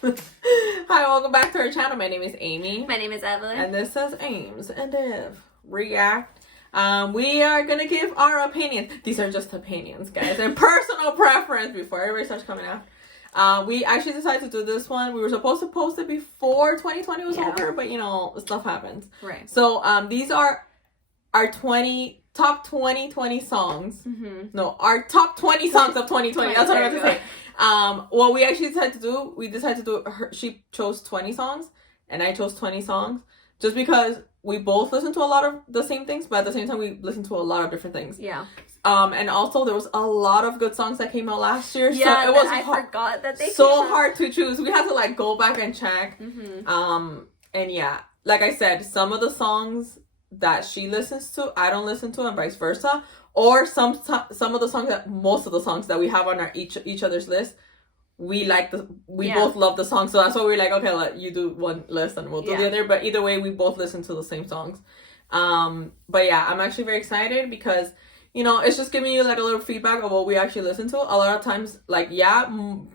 Hi, welcome back to our channel. My name is Amy. My name is Evelyn. And this is Ams Ev React. We are going to give our opinions. These are just opinions, guys, and personal preference before everybody starts coming out. We actually decided to do this one. We were supposed to post it before 2020 was over, but you know, stuff happens. Right. So these are our top 2020 songs. No, our top 20 songs of 2020. That's what I was going to say. What we actually decided to do, she chose 20 songs and I chose 20 songs just because we both listen to a lot of the same things, but at the same time we listen to a lot of different things. Yeah. And also there was a lot of good songs that came out last year. Yeah, so it was I forgot that they so hard to choose. We had to like go back and check. And yeah, like I said, some of the songs that she listens to, I don't listen to, and vice versa. Or some of the songs most of the songs that we have on our each other's list, we both love the song. So that's why we're like, okay, let you do one list and we'll do the other. But either way, we both listen to the same songs. But yeah, I'm actually very excited because, you know, it's just giving you like a little feedback of what we actually listen to. A lot of times, like,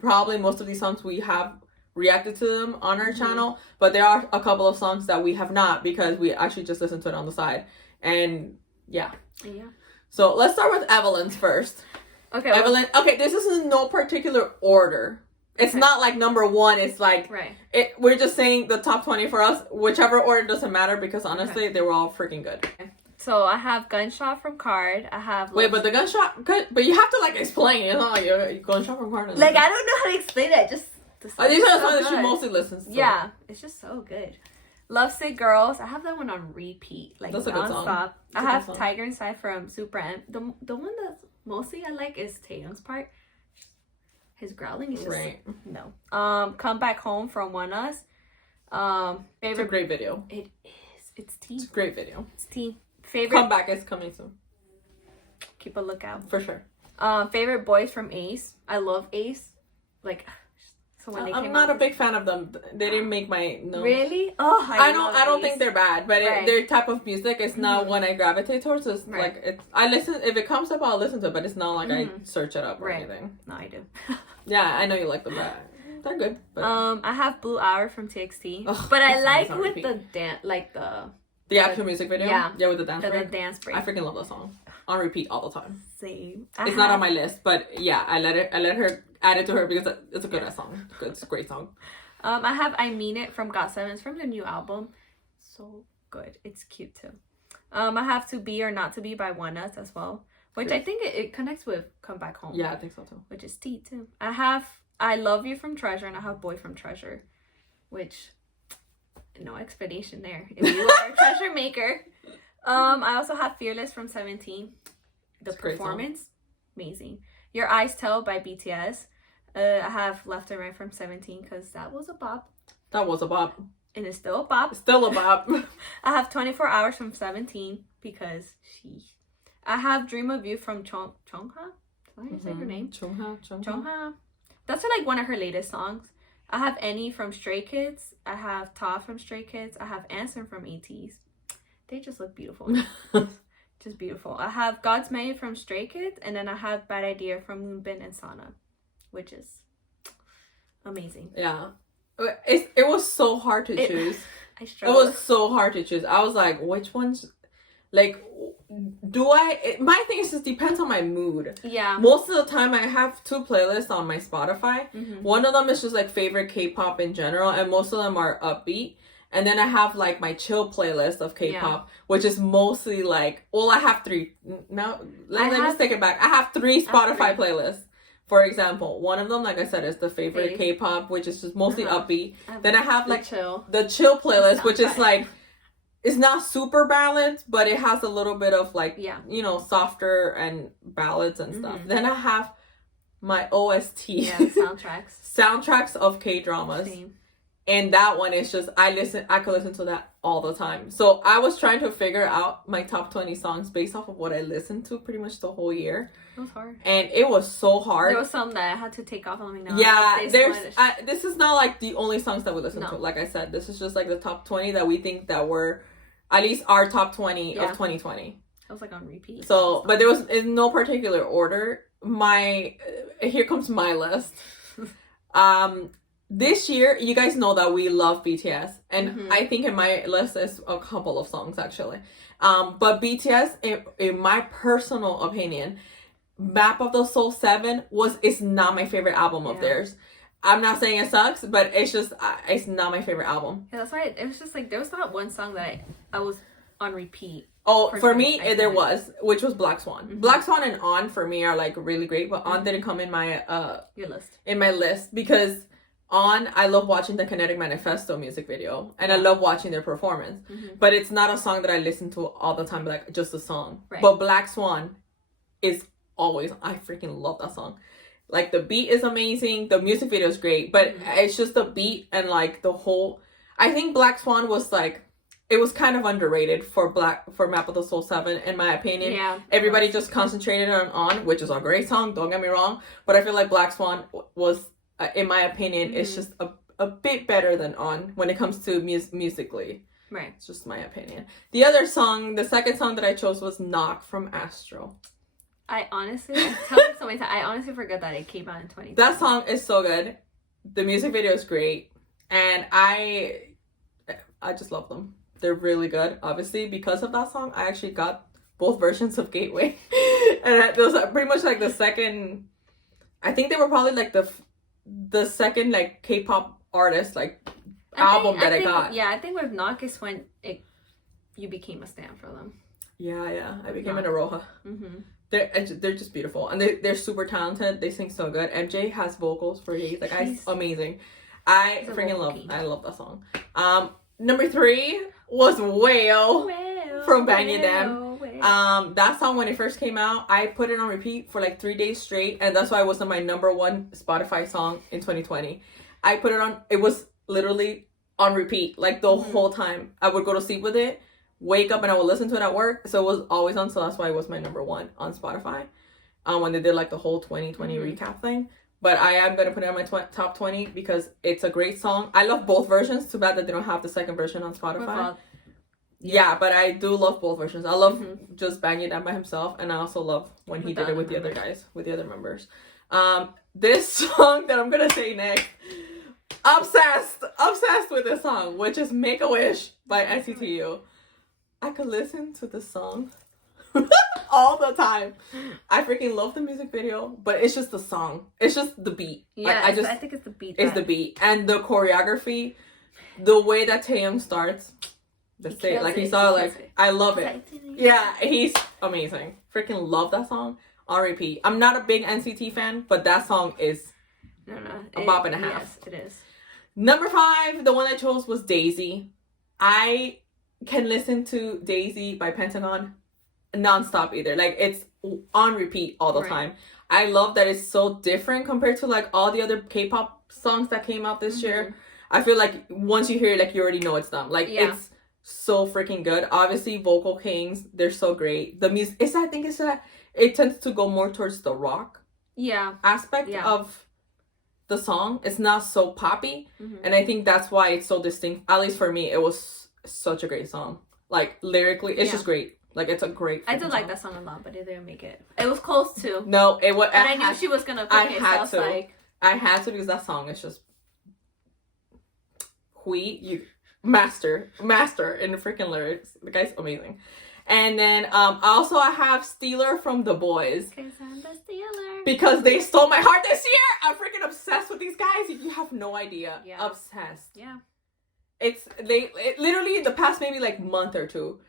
probably most of these songs we have reacted to them on our channel, but there are a couple of songs that we have not because we actually just listened to it on the side. And yeah. So let's start with Evelyn's first. Okay, Evelyn. Okay, this is in no particular order. It's not like number one. It's like we're just saying the top 20 for us. Whichever order doesn't matter because honestly, they were all freaking good. So I have Gunshot from Card. I have but the Gunshot, good. But you have to like explain. It's not like you Gunshot from Card. Like I don't know how to explain it. Just these are the songs that she mostly listens to. Yeah, it's just so good. Lovesick Girls. I have that one on repeat, like that's a good song. Nonstop. I have Tiger Inside from SUPERM. The one that's mostly I like is Taeyong's part. His growling is just no. Come Back Home from One Us. It's a great video. It is. It's tea. It's a great video. It's tea. Favorite. Comeback is coming soon. Keep a lookout for sure. Favorite boys from A.C.E. I love A.C.E. Like. So when they I'm not a big fan of them. They didn't make my Really? Oh, I don't think they're bad, but their type of music is not one I gravitate towards. It's like I listen if it comes up, I'll listen to it, but it's not like I search it up or anything. No, I do. Yeah, I know you like them, but they're good. But... I have Blue Hour from TXT, but I like with the dance, like the actual music video. Yeah, with the dance break. The dance break. I freaking love that song. On repeat all the time. Same. It's not on my list, but yeah, I let her add it to her because it's a good ass song. It's a great song. I have I Mean It from GOT7. It's from the new album. So good. It's cute too. I have To Be or Not to Be by One Us as well, which I think it connects with Come Back Home. Yeah, I think so too. Which is tea too. I have I Love You from Treasure and I have Boy from Treasure, which no explanation there. If you are a treasure maker. I also have Fearless from 17. The performance, amazing. Your Eyes Tell by BTS. I have Left and Right from 17 because that was a bop. That was a bop. And it's still a bop. Still a bop. I have 24 Hours from 17 because I have Dream of You from Chungha. Is that how you say her name? Chungha. That's like one of her latest songs. I have Any from Stray Kids. I have Ta from Stray Kids. I have Answer from ATs. They just look beautiful. Just beautiful. I have God's Menu from Stray Kids, and then I have Bad Idea from MOONBIN and SANHA, which is amazing. Yeah. It was so hard to choose. I struggled. It was so hard to choose. I was like, which ones? Like, my thing is just depends on my mood. Yeah. Most of the time, I have two playlists on my Spotify. One of them is just like favorite K-pop in general, and most of them are upbeat. And then I have like my chill playlist of K-pop, which is mostly like, well, I have three. No, let me just take it back. I have three Spotify playlists. For example, one of them, like I said, is the favorite K-pop, which is just mostly upbeat. Then I have like the chill playlist, which is like, it's not super balanced, but it has a little bit of like, you know, softer and ballads and stuff. Then I have my OST. Yeah, soundtracks. Soundtracks of K-dramas. Same. And that one is just, I could listen to that all the time. So I was trying to figure out my top 20 songs based off of what I listened to pretty much the whole year. It was hard. And it was so hard. There was some that I had to take off and let me know. Yeah, this is not like the only songs that we listen to. Like I said, this is just like the top 20 that we think that were at least our top 20 of 2020. I was like on repeat. So, but there was in no particular order. Here comes my list. this year, you guys know that we love BTS, and I think in my list is a couple of songs actually. But BTS, in my personal opinion, Map of the Soul 7 is not my favorite album of theirs. I'm not saying it sucks, but it's not my favorite album. Yeah, that's why it was just like, there was not one song that I was on repeat. Oh, for me, there was, which was Black Swan. Black Swan and On for me are like really great, but On didn't come in my your list. In my list because On, I love watching the Kinetic Manifesto music video, and I love watching their performance. But it's not a song that I listen to all the time, like just a song. Right. But Black Swan is always, I freaking love that song. Like the beat is amazing, the music video is great, but it's just the beat and like the whole. I think Black Swan was like, it was kind of underrated for Map of the Soul 7, in my opinion. Yeah. Everybody just concentrated on, which is a great song, don't get me wrong, but I feel like Black Swan was, in my opinion, it's just a bit better than On when it comes to musically. Right. It's just my opinion. The other song, the second song that I chose was Knock from Astro. I honestly forgot that it came out in 2020. That song is so good. The music video is great. And I just love them. They're really good. Obviously, because of that song, I actually got both versions of Gateway. And those are pretty much like the second, I think they were probably like the second like K-pop artist like album that I got. Yeah, I think with Knock is when you became a stan for them. Yeah. I became an Aroha. They're just beautiful, and they're super talented. They sing so good. MJ has vocals for days. Like, amazing. I freaking love that song. Number 3 was WAYO from YEDAM. That song, when it first came out, I put it on repeat for like 3 days straight, and that's why it was my number 1 Spotify song in 2020. I put it on. It was literally on repeat like the whole time. I would go to sleep with it, wake up, and I would listen to it at work, so it was always on. So that's why it was my number 1 on Spotify when they did like the whole 2020 recap thing. But I am gonna put it on my top 20 because it's a great song. I love both versions. Too bad that they don't have the second version on Spotify. Yeah, but I do love both versions. I love just banging that by himself, and I also love when he did it with the other guys, with the other members. This song that I'm gonna say next, obsessed with this song, which is Make a Wish by SUTU. I could listen to this song all the time. I freaking love the music video, but it's just the song. It's just the beat. Yeah, I think it's the beat. It's the beat and the choreography, the way that Taeyong starts. I love it. Yeah, he's amazing. Freaking love that song on repeat. I'm not a big NCT fan, but that song is a bop and a half. Yes, it is. Number 5, the one I chose was Daisy. I can listen to Daisy by Pentagon non-stop either. Like, it's on repeat all the time. I love that it's so different compared to like all the other K-pop songs that came out this year. I feel like once you hear it, like, you already know it's them. Like, it's so freaking good. Obviously, Vocal Kings, they're so great. The music, it tends to go more towards the rock aspect of the song. It's not so poppy, and I think that's why it's so distinct. At least for me, it was such a great song. Like, lyrically, it's just great. Like, it's a great I did like that song a lot, but it didn't make it. It was close to. No, it was. But I knew she was gonna pick it, so I was like, I had to, because that song is just master in the freaking lyrics. The guy's amazing. And then also I have Stealer from the BOYZ. Because they stole my heart this year. I'm freaking obsessed with these guys. You have no idea. Yeah. Obsessed. Yeah. It's literally in the past maybe like month or two,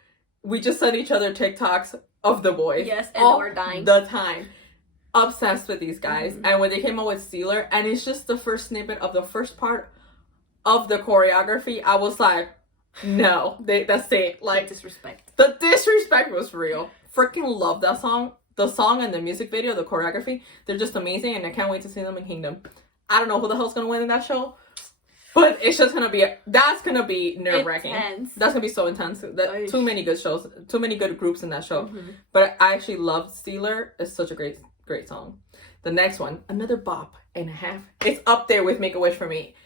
we just sent each other TikToks of the BOYZ. Yes, and we're dying the time. Obsessed with these guys. And when they came out with Stealer, and it's just the first snippet of the first part of the choreography, I was like, no, that's it. Like, the disrespect was real. Freaking love that song. The song and the music video, the choreography, they're just amazing, and I can't wait to see them in Kingdom. I don't know who the hell's gonna win in that show, but it's just gonna be nerve-wracking. That's gonna be so intense. Too many good shows, too many good groups in that show. But I actually loved Stealer. It's such a great song. The next one, another bop and a half. It's up there with Make a Wish for me.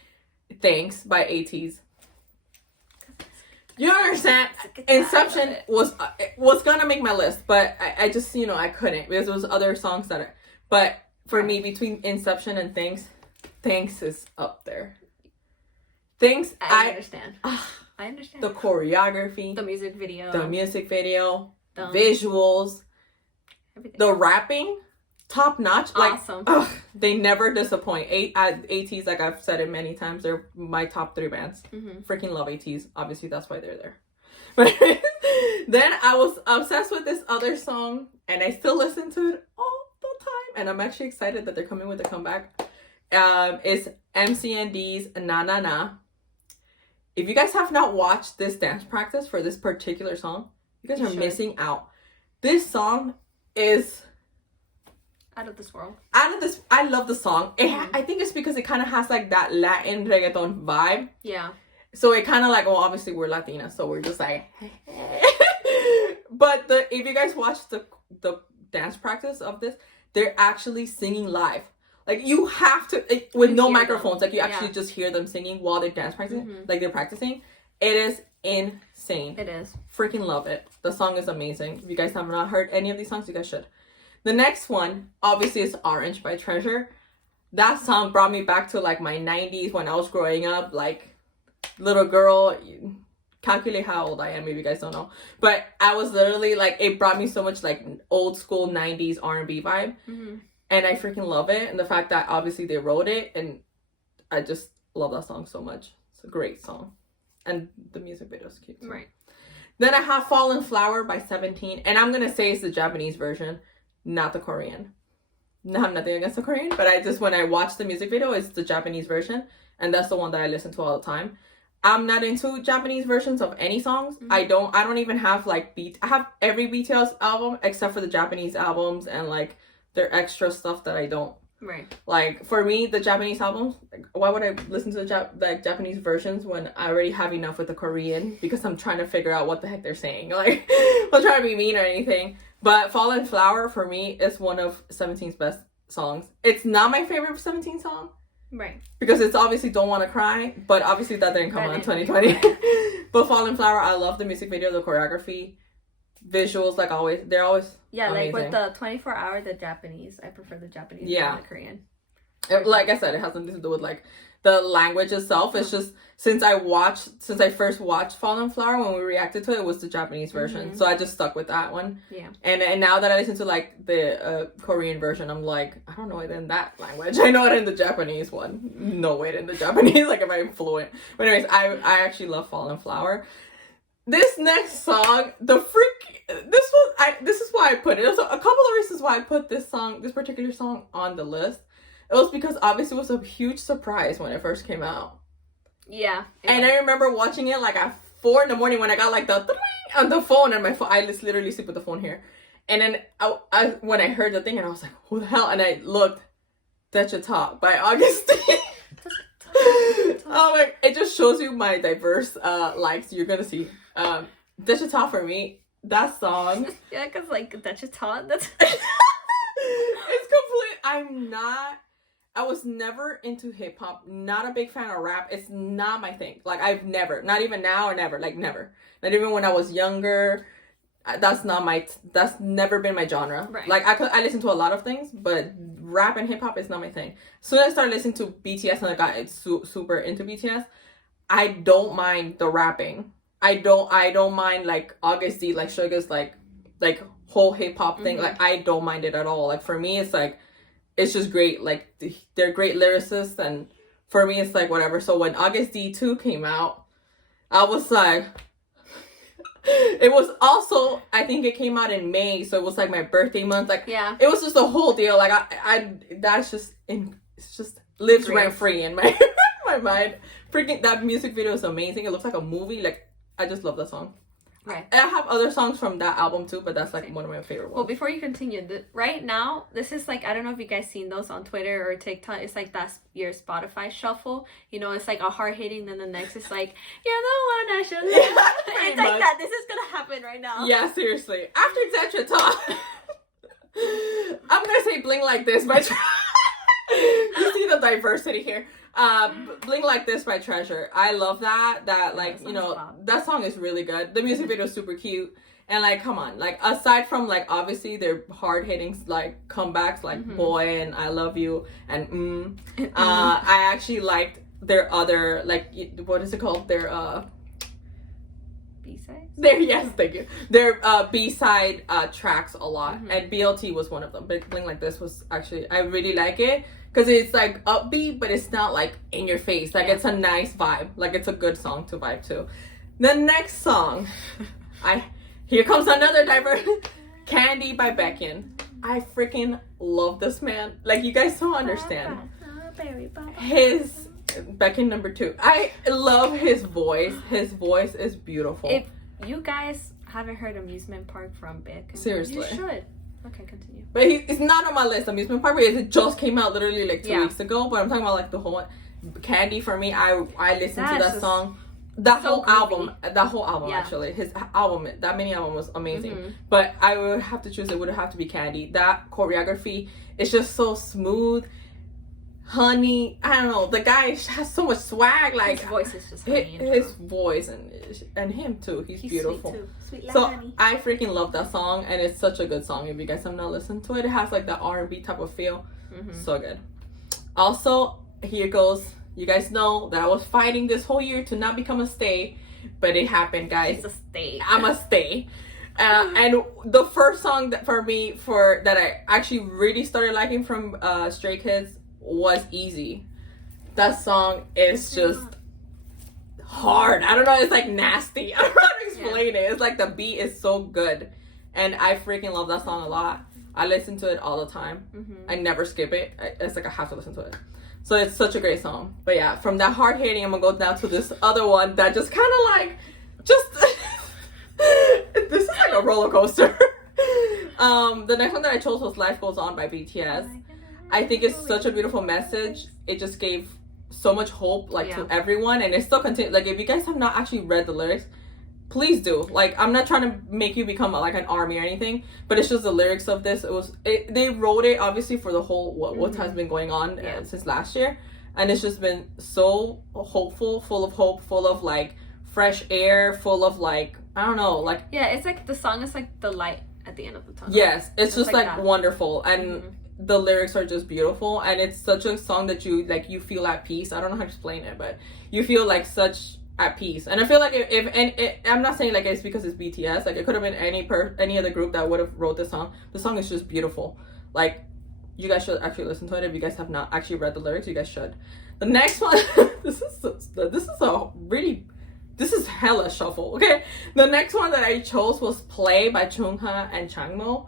Thanks by A.T.'s. You understand? Inception was gonna make my list, but I just, I couldn't, because there was other songs but for me, between Inception and Thanks is up there. things I understand. I understand. The choreography, the music video, the visuals, everything. The rapping, top notch. Awesome. Like, they never disappoint. A.T.s, like I've said it many times, they're my top 3 bands. Freaking love A.T.s. Obviously, that's why they're there. But then I was obsessed with this other song, and I still listen to it all the time. And I'm actually excited that they're coming with a comeback. It's MCND's Na Na Na. If you guys have not watched this dance practice for this particular song, you guys are missing out. This song is out of this world. I love the song. I think it's because it kind of has like that Latin reggaeton vibe. Yeah. So it kind of like, well, obviously we're Latina, so we're just like, but if you guys watch the dance practice of this, they're actually singing live. Like, you have to, with no microphones, like you actually just hear them singing while they're dance practicing, like they're practicing. It is insane. It is. Freaking love it. The song is amazing. If you guys have not heard any of these songs, you guys should. The next one, obviously, is Orange by Treasure. That song brought me back to like my 90s when I was growing up, like little girl. Calculate how old I am if you guys don't know. But I was literally like, it brought me so much like old school 90s R&B vibe. And I freaking love it. And the fact that obviously they wrote it, and I just love that song so much. It's a great song. And the music video is cute too. Right. Then I have Fallen Flower by 17. And I'm going to say it's the Japanese version, not the Korean. No, I'm nothing against the Korean, but when I watch the music video, it's the Japanese version. And that's the one that I listen to all the time. I'm not into Japanese versions of any songs. I don't even have like I have every BTS album except for the Japanese albums and like their extra stuff that I don't. Right. Like, for me, the Japanese albums, like, why would I listen to the Japanese versions when I already have enough with the Korean? Because I'm trying to figure out what the heck they're saying. Like, I'm not trying to be mean or anything. But Fallen Flower, for me, is one of 17's best songs. It's not my favorite 17 song. Right. Because it's obviously Don't Wanna Cry. But obviously that didn't come out in 2020. But Fallen Flower, I love the music video, the choreography. Visuals, like always, they're always amazing. Like with the 24 hour, the Japanese, I prefer the Japanese than the Korean. Like I said, it has nothing to do with like the language itself. It's just since I first watched Fallen Flower, when we reacted to it, it was the Japanese version. So I just stuck with that one. Yeah. And now that I listen to like the Korean version, I'm like, I don't know it in that language. I know it in the Japanese one. No it in the Japanese. Like, am I fluent? But anyways, I actually love Fallen Flower. This next song, this is why I put it. There's a couple of reasons why I put this particular song on the list. It was because obviously it was a huge surprise when it first came out. Yeah. And I remember watching it like at 4 in the morning when I got like the on the phone, and my phone, I just literally sleep with the phone here. And then when I heard the thing, and I was like, who the hell? And I looked, DAECHWITA by AGUSTD. Oh my, it just shows you my diverse likes. You're gonna see. DAECHWITA, for me, that song. Yeah, because like DAECHWITA, that's it's complete. I was never into hip hop, not a big fan of rap. It's not my thing. Like, I've never, not even now or never, like never. Not even when I was younger. That's never been my genre. Right. Like, I listen to a lot of things, but rap and hip hop is not my thing. So when I started listening to BTS and I got super into BTS, I don't mind the rapping. I don't mind like AGUSTD, like Suga's like whole hip hop thing. Like, I don't mind it at all. Like, for me, it's like, it's just great. Like, they're great lyricists, and for me, it's like whatever. So when AGUSTD 2 came out, I was like, it was also, I think it came out in May, so it was like my birthday month. Like, yeah, it was just a whole deal. Like, it's just lives rent free in my my mind. Freaking, that music video is amazing. It looks like a movie. Like, I just love that song. Right. And I have other songs from that album too, but that's like one of my favorite ones. Well, before you continue, right now, this is like, I don't know if you guys seen those on Twitter or TikTok. It's like that's your Spotify shuffle. You know, it's like a hard hitting, then the next is like, you're the one I should love. It's like that. This is gonna happen right now. Yeah, seriously. After DAECHWITA, I'm gonna say Bling Like This by you see the diversity here. Bling Like This by Treasure. I love that like, you know, that song is really good. The music video is super cute, and like, come on, like, aside from like obviously their hard hitting like comebacks like Boy and I Love You and I actually liked their other, like, what is it called? Their B-sides? Yes, thank you. Their B-side tracks a lot. And B.L.T was one of them. Big Bling Like This was actually, I really like it. Because it's like upbeat, but it's not like in your face. Like it's a nice vibe. Like it's a good song to vibe to. The next song, here comes another diversion. Candy by BAEKHYUN. I freaking love this man. Like you guys don't understand. His BAEKHYUN number 2. I love his voice. His voice is beautiful. If you guys haven't heard Amusement Park from BAEKHYUN, seriously, you should. Okay, continue. But it's not on my list. Amusement Park because it just came out literally like 2 weeks ago. But I'm talking about like the whole Candy for me. I listened to that song. That whole album actually. His album, that mini album was amazing. But I would have to choose, it would have to be Candy. That choreography is just so smooth. Honey, I don't know. The guy has so much swag. Like his voice is just his voice and him too. He's beautiful. Sweet too. Sweet so honey. I freaking love that song, and it's such a good song. If you guys have not listened to it, it has like that R&B type of feel. So good. Also, here goes. You guys know that I was fighting this whole year to not become a stay, but it happened, guys. It's a stay. I'm a stay. And the first song that for me that I actually really started liking from Stray Kids was Easy. That song is just hard. I don't know, it's like nasty. I don't know how to explain it. It's like the beat is so good. And I freaking love that song a lot. I listen to it all the time. I never skip it. It's like I have to listen to it. So it's such a great song. But yeah, from that hard hitting, I'm gonna go down to this other one that just kind of like, this is like a roller coaster. The next one that I chose was Life Goes On by BTS. I think it's such a beautiful message. It just gave so much hope to everyone, and it still continues. Like if you guys have not actually read the lyrics, please do. Like I'm not trying to make you become like an army or anything, but it's just the lyrics of this. They wrote it obviously for the whole what has been going on since last year, and it's just been so hopeful, full of hope, full of like fresh air, full of like I don't know, like it's like the song is like the light at the end of the tunnel. Yes, it's just like wonderful, and the lyrics are just beautiful, and it's such a song that you feel at peace. I don't know how to explain it, but you feel like such at peace. And I feel like I'm not saying like it's because it's BTS, like it could have been any other group that would have wrote this song. The song is just beautiful. Like you guys should actually listen to it. If you guys have not actually read the lyrics, you guys should. The next one this is hella shuffle. Okay, the next one that I chose was Play by CHUNG and CHANGMO.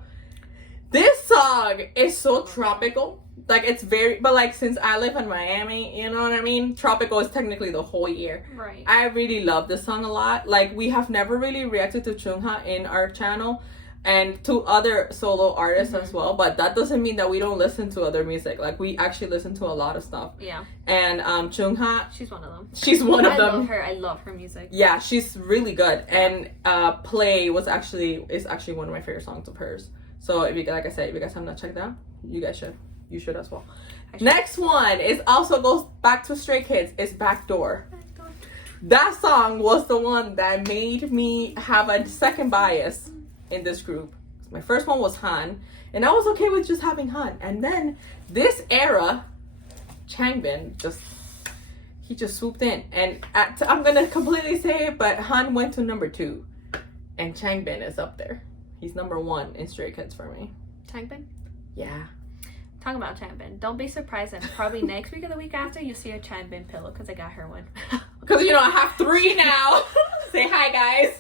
This song is so tropical. Like it's but like since I live in Miami, you know what I mean? Tropical is technically the whole year. Right. I really love this song a lot. Like we have never really reacted to CHUNG in our channel and to other solo artists as well. But that doesn't mean that we don't listen to other music. Like we actually listen to a lot of stuff. Yeah. And CHUNG, she's one of them. She's one of them. I love her. I love her music. Yeah, she's really good. And Play is actually one of my favorite songs of hers. So if you guys have not checked out, you guys should. You should as well. Next one also goes back to Stray Kids. It's Backdoor. That song was the one that made me have a second bias in this group. My first one was Han, and I was okay with just having Han. And then this era, Changbin he just swooped in. And I'm gonna completely say it, but Han went to number 2, and Changbin is up there. He's number 1 in Stray Kids for me. Changbin? Yeah. Talking about Changbin, don't be surprised, and probably next week or the week after you see a Changbin pillow because I got her one. Because I have 3 now. Say hi, guys.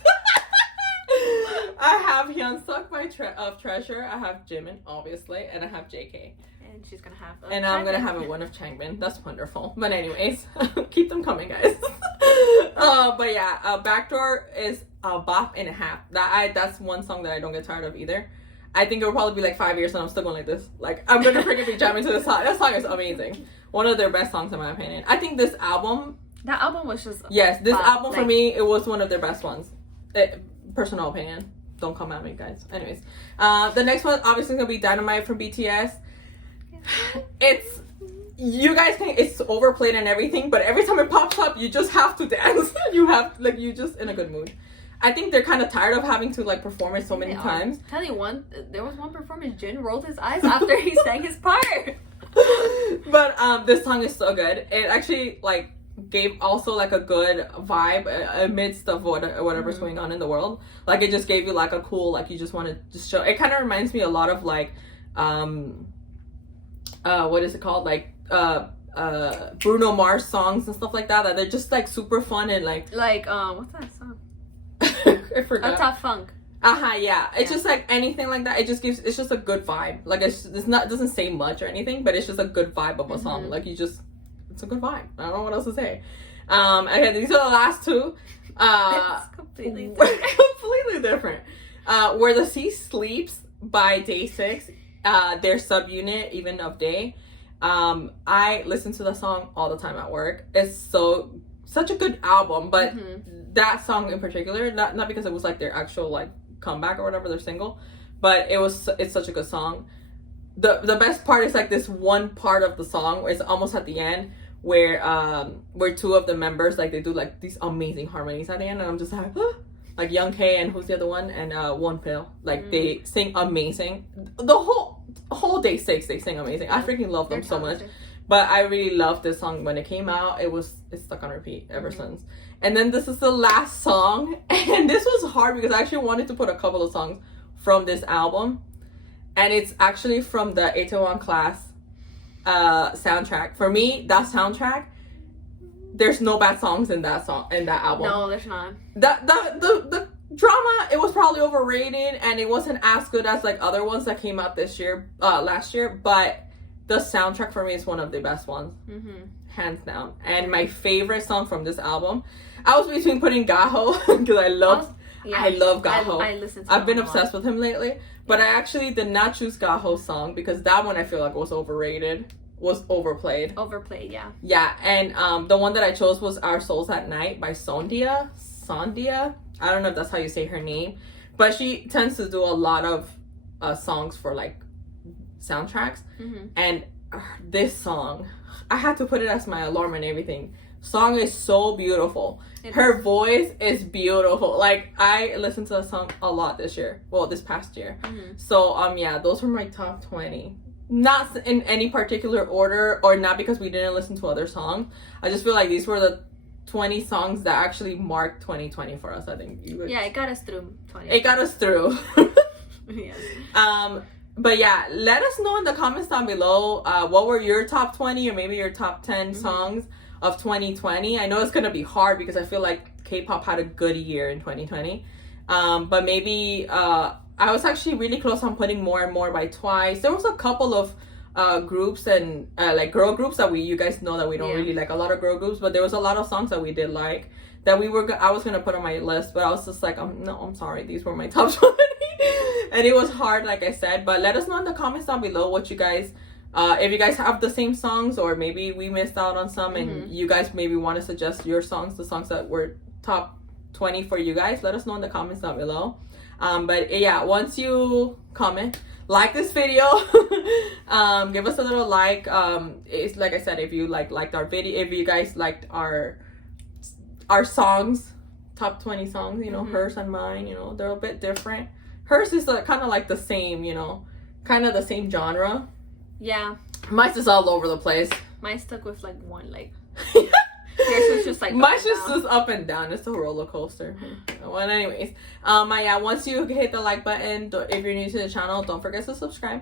I have Hyunsuk by Treasure. I have Jimin, obviously, and I have JK. And she's gonna have. And I'm gonna have one of Changbin. That's wonderful. But anyways, keep them coming, guys. But yeah, Backdoor is a bop and a half. That's one song that I don't get tired of either. I think it will probably be like 5 years and I'm still going like this. Like I'm gonna freaking be jamming to this song. That song is amazing. One of their best songs in my opinion. I think this album. That album was just. Yes, this album for me, it was one of their best ones. Personal opinion. Don't come at me, guys. Anyways, the next one obviously gonna be Dynamite from BTS. It's overplayed and everything, but every time it pops up, you just have to dance. You just in a good mood. I think they're kind of tired of having to like perform it so many times. Tell you there was one performance, Jin rolled his eyes after he sang his part. But this song is so good. It actually like gave also like a good vibe amidst of whatever's going on in the world. Like it just gave you like a cool, like you just want to just show. It kind of reminds me a lot of like what is it called, like Bruno Mars songs and stuff like that, that they're just like super fun and like what's that song? I forgot. Top Funk. Yeah. It's just like anything like that. It just gives, it's just a good vibe. Like it's not, doesn't say much or anything, but it's just a good vibe of a song. Like you just, it's a good vibe. I don't know what else to say. Okay, these are the last two. It's completely different. Completely different. Where the Sea Sleeps by Day6, their subunit, Even of Day. I listen to the song all the time at work. It's such a good album, but that song in particular, not because it was like their actual like comeback or whatever, their single, but it's such a good song. The best part is like this one part of the song where it's almost at the end where two of the members, like they do like these amazing harmonies at the end, and I'm just like like Young K and who's the other one, and One Pill, like they sing amazing. The whole Day6 they sing amazing. I freaking love them so much. But I really loved this song when it came out. It's stuck on repeat ever since. And then this is the last song, and this was hard because I actually wanted to put a couple of songs from this album, and it's actually from the Itaewon Class soundtrack. For me, that soundtrack, there's no bad songs in that album. No, there's not. The drama, it was probably overrated, and it wasn't as good as like other ones that came out last year, but the soundtrack for me is one of the best ones, hands down. And my favorite song from this album, I was between putting Gaho because I love Gaho. I listen to I've been obsessed with him lately, but I actually did not choose Gaho's song because that one I feel like was overrated, was overplayed. Yeah. And the one that I chose was Our Souls at Night by Sondia. I don't know if that's how you say her name, but she tends to do a lot of songs for like soundtracks, and this song, I had to put it as my alarm and everything. Song is so beautiful. Her voice is beautiful. Like I listened to the song a lot this past year. So yeah, those were my top 20. Not in any particular order, or not because we didn't listen to other songs. I just feel like these were the 20 songs that actually marked 2020 for us. I think it got us through 20. It got us through. Yes. But yeah, let us know in the comments down below what were your top 20 or maybe your top 10 songs of 2020. I know it's gonna be hard because I feel like K-pop had a good year in 2020, but maybe I was actually really close on putting More and More by Twice. There was a couple of groups and like girl groups that you guys know that we don't really like a lot of girl groups, but there was a lot of songs that we did like that I was gonna put on my list, but I was just like, no, I'm sorry, these were my top 20. And it was hard, like I said. But let us know in the comments down below what you guys, if you guys have the same songs, or maybe we missed out on some, and you guys maybe want to suggest your songs, the songs that were top 20 for you guys. Let us know in the comments down below. But yeah, once you comment, like this video, give us a little like. It's like I said, if you liked our video, if you guys liked our songs, top 20 songs, you know, hers and mine, you know, they're a bit different. Hers is kind of like the same, you know, kind of the same genre. Yeah. Mine's just all over the place. Mine stuck with like one, like. Yours was just like. Mine's just up and down. It's a roller coaster. Well, anyways, yeah. Once you hit the like button, if you're new to the channel, don't forget to subscribe.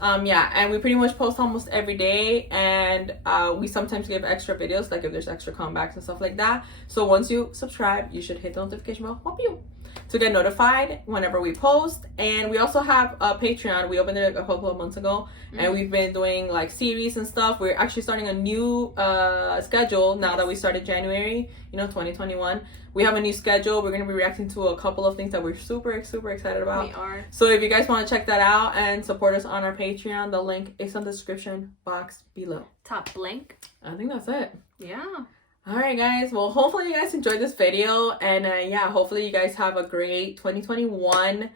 Yeah, and we pretty much post almost every day, and we sometimes give extra videos, like if there's extra comebacks and stuff like that. So once you subscribe, you should hit the notification bell to get notified whenever we post. And we also have a Patreon. We opened it a couple of months ago, and we've been doing like series and stuff. We're actually starting a new schedule now that we started January, 2021. We have a new schedule. We're going to be reacting to a couple of things that we're super excited about. We are. So if you guys want to check that out and support us on our Patreon, the link is in the description box below. Top link. I think that's it. Yeah. Alright guys, well hopefully you guys enjoyed this video, and yeah, hopefully you guys have a great 2021.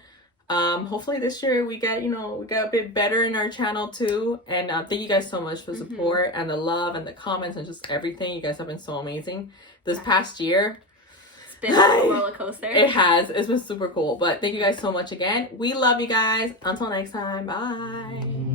Hopefully this year we get a bit better in our channel too, and thank you guys so much for the support and the love and the comments and just everything. You guys have been so amazing this past year. It's been a roller coaster. It's been super cool, but thank you guys so much again. We love you guys. Until next time, bye.